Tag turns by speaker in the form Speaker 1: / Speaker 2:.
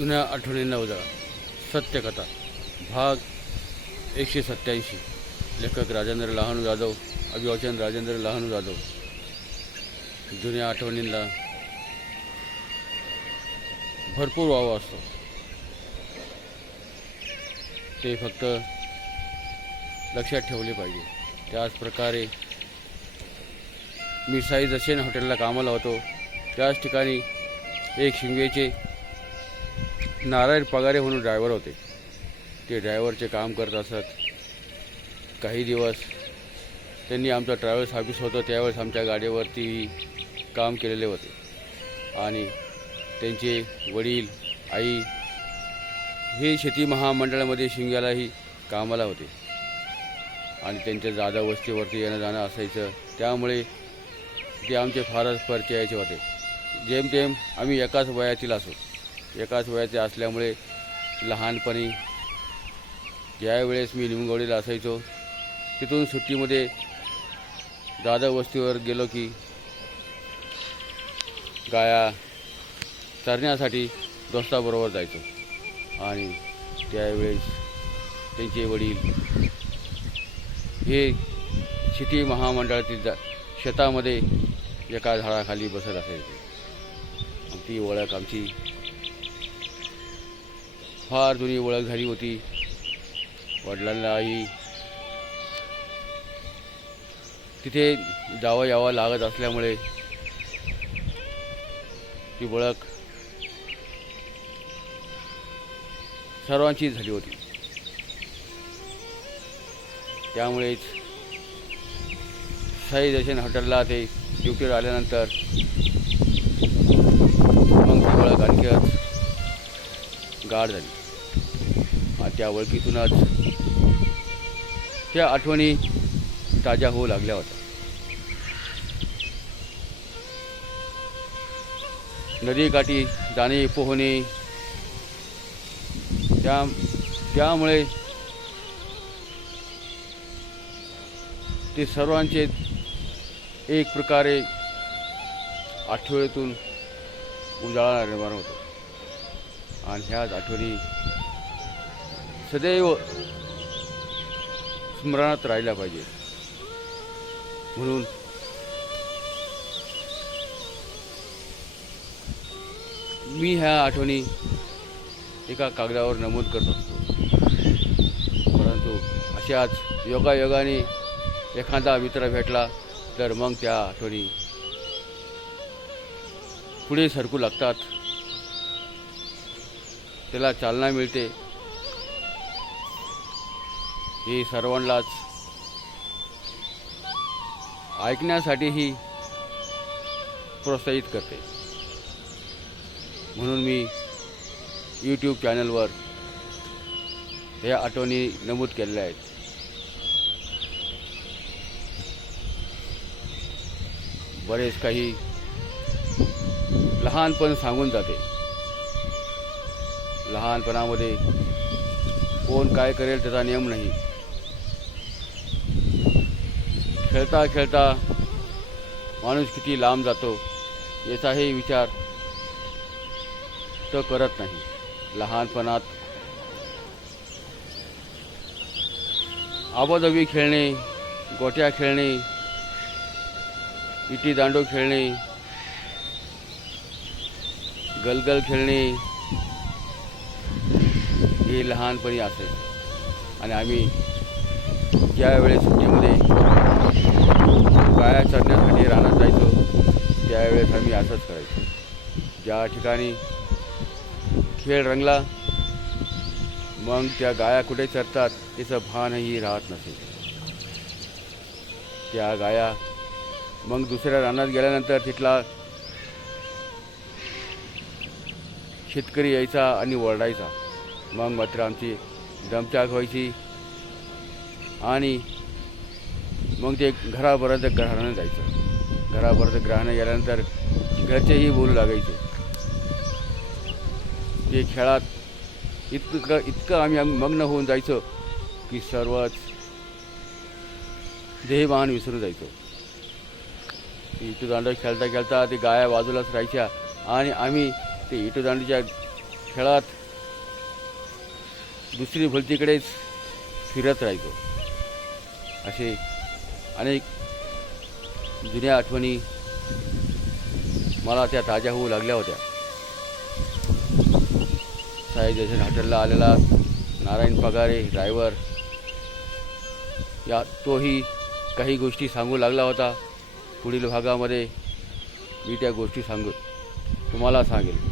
Speaker 1: जुन्या आठवणींना उजाळा सत्यकथा. भाग एकशे सत्याऐंशी लेखक राजेंद्र लहानू जाधव अभिवाचन राजेंद्र लहानू जाधव. जुन्या आठवणींना भरपूर वाव असतो. ते फक्त लक्षात ठेवले पाहिजे. त्याचप्रकारे मी साई दशेन हॉटेलला कामाला होतो. त्याच ठिकाणी एक शिंगेचे नारायण पगारे म्हणून ड्रायव्हर होते. ते ड्रायव्हरचे काम करत असत. काही दिवस त्यांनी आमचं ट्रॅव्हल्स ऑफिस होतं. त्यावेळेस आमच्या गाडीवरती काम केलेले होते. आणि त्यांचे वडील आई हे शेती महामंडळामध्ये शिंग्यालाही कामाला होते. आणि त्यांच्या जादा वस्तीवरती येणं जाणं असायचं. त्यामुळे ते आमचे फारच परिचयाचे होते. जेमतेम आम्ही एकाच वयातील असो. एकाच वयाचे असल्यामुळे लहानपणी ज्यावेळेस मी निमगवडीला असायचो तिथून सुट्टीमध्ये दादा वस्तीवर गेलो की गाया चरण्यासाठी दोस्ताबरोबर जायचो. आणि त्यावेळेस त्यांचे वडील हे शेती महामंडळातील जा शेतामध्ये एका झाडाखाली बसत असायचे. ती ओळख आमची फार जुनी ओळख झाली होती. वडिलांनाही. तिथे जावं यावं लागत असल्यामुळे ती ओळख सर्वांचीच झाली होती. त्यामुळेच साई दर्शन हॉटेलला ते ड्युटीवर आल्यानंतर मग ती ओळख आणखी गाढ झाली. त्या ओळखीतूनच त्या आठवणी ताज्या होऊ लागल्या होत्या. नदीकाठी जाणे पोहणे त्या त्यामुळे ते सर्वांचे एक प्रकारे आठवड्यातून उजाळा निर्माण होतो. आणि ह्याच आठवणी सदैव स्मरणात राहिला पाहिजे. म्हणून मी ह्या आठवणी एका कागदावर नमूद करत असतो. परंतु अशाच योगायोगाने एखादा मित्र भेटला तर मग त्या आठवणी पुढे सरकू लागतात. त्याला चालना मिळते. हे सर्वांनाच ऐकण्यासाठीही प्रोत्साहित करते. म्हणून मी यूट्यूब चॅनलवर ह्या आठवणी नमूद केलेल्या आहेत. बरेच काही लहानपण सांगून जाते. लहानपणामध्ये कोण काय करेल त्याचा नियम नाही. खेळता खेळता माणूस किती लांब जातो याचाही विचार तो करत नाही. लहानपणात आबादबी खेळणे गोट्या खेळणे इटी दांडू खेळणे गलगल खेळणे हे लहानपणी असेल आणि आम्ही ज्यावेळेस सुट्टीमध्ये चढण्यासाठी चरण्यासाठी रानात जायचो त्यावेळेस आम्ही असंच करायचो. ज्या ठिकाणी खेळ रंगला मग त्या गाया कुठे चरतात त्याचं भानही राहत नसेल त्या गाया मग दुसऱ्या रानात गेल्यानंतर तिथला शेतकरी यायचा आणि ओरडायचा मग मात्र आमची दमचाक व्हायची आणि मग ते घरापर्यंत ग्रहानं जायचं. घरापर्यंत ग्रहानं गेल्यानंतर घरचेही बोलू लागायचे. ते खेळात इतकं इतकं आम्ही मग्न होऊन जायचो की सर्वच देहवान विसरून जायचो. इटूदांडू खेळता खेळता ते गाया बाजूलाच राहायच्या आणि आम्ही ते इटूदांडूच्या खेळात दुसरी भलतीकडेच फिरत राहायचो. असे अनेक जुन्या आठवणी मला त्या ताज्या होऊ लागल्या होत्या. साई दर्शन हॉटेलला आलेला नारायण पगारे ड्रायव्हर या तोही काही गोष्टी सांगू लागला होता. पुढील भागामध्ये मी त्या गोष्टी सांगू तुम्हाला सांगेल.